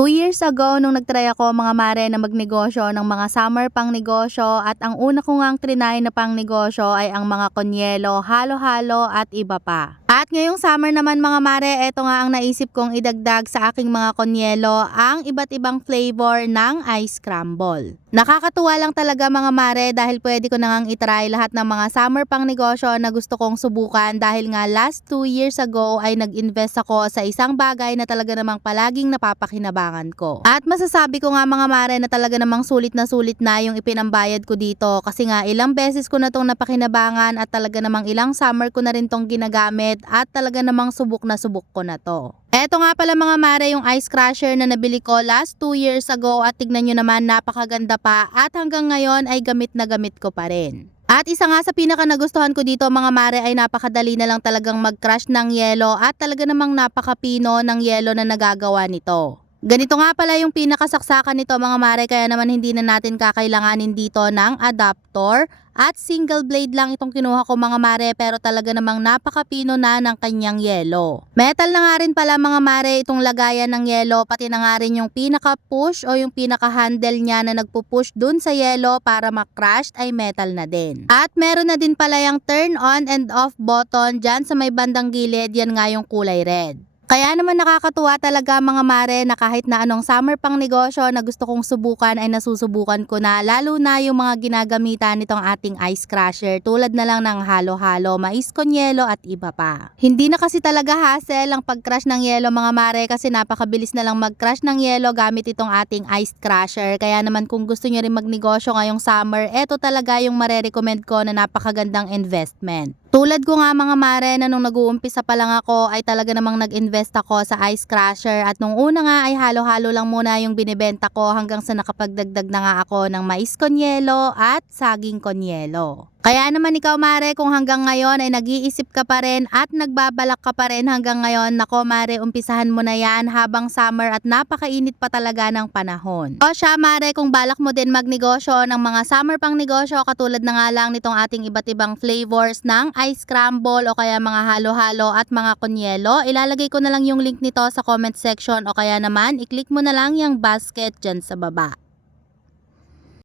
2 years ago nung nagtry ako mga mare na magnegosyo ng mga summer pang negosyo at ang una ko ngang trinay na pang negosyo ay ang mga konyelo, halo-halo at iba pa. At ngayong summer naman mga mare, eto nga ang naisip kong idagdag sa aking mga konyelo, ang iba't ibang flavor ng ice crumble. Nakakatuwa lang talaga mga mare dahil pwede ko na ngang itry lahat ng mga summer pang negosyo na gusto kong subukan dahil nga last 2 years ago ay nag-invest ako sa isang bagay na talaga namang palaging napapakinabangan ko. At masasabi ko nga mga mare na talaga namang sulit na yung ipinambayad ko dito kasi nga ilang beses ko na tong napakinabangan at talaga namang ilang summer ko na rin tong ginagamit at talaga namang subok ko na to. Eto nga pala mga mare yung ice crusher na nabili ko last 2 years ago at tignan nyo naman napakaganda pa at hanggang ngayon ay gamit na gamit ko pa rin. At isa nga sa pinaka nagustuhan ko dito mga mare ay napakadali na lang talagang mag-crush ng yelo at talaga namang napakapino ng yelo na nagagawa nito. Ganito nga pala yung pinakasaksakan nito mga mare kaya naman hindi na natin kakailanganin dito ng adapter at single blade lang itong kinuha ko mga mare pero talaga namang napakapino na ng kanyang yelo. Metal na nga rin pala mga mare itong lagayan ng yelo pati na nga rin yung pinaka push o yung pinaka handle niya na nagpupush dun sa yelo para makrush ay metal na din. At meron na din pala yung turn on and off button dyan sa may bandang gilid, yan nga yung kulay red. Kaya naman nakakatuwa talaga mga mare na kahit na anong summer pang negosyo na gusto kong subukan ay nasusubukan ko na lalo na yung mga ginagamitan nitong ating ice crusher tulad na lang ng halo-halo, mais konyelo at iba pa. Hindi na kasi talaga hassle ang pag-crush ng yelo mga mare kasi napakabilis na lang mag-crush ng yelo gamit itong ating ice crusher. Kaya naman kung gusto nyo rin magnegosyo ngayong summer, eto talaga yung marerecommend ko na napakagandang investment. Tulad ko nga mga mare na nung nag-uumpisa pa lang ako ay talaga namang nag-invest ako sa ice crusher at nung una nga ay halo-halo lang muna yung binibenta ko hanggang sa nakapagdagdag na nga ako ng mais konyelo at saging konyelo. Kaya naman ikaw mare kung hanggang ngayon ay nag-iisip ka pa rin at nagbabalak ka pa rin hanggang ngayon, nako mare umpisahan mo na yan habang summer at napakainit pa talaga ng panahon. O siya mare kung balak mo din magnegosyo ng mga summer pang negosyo katulad na nga lang nitong ating iba't ibang flavors ng ice crumble o kaya mga halo-halo at mga konyelo, ilalagay ko na lang yung link nito sa comment section o kaya naman i-click mo na lang yung basket dyan sa baba.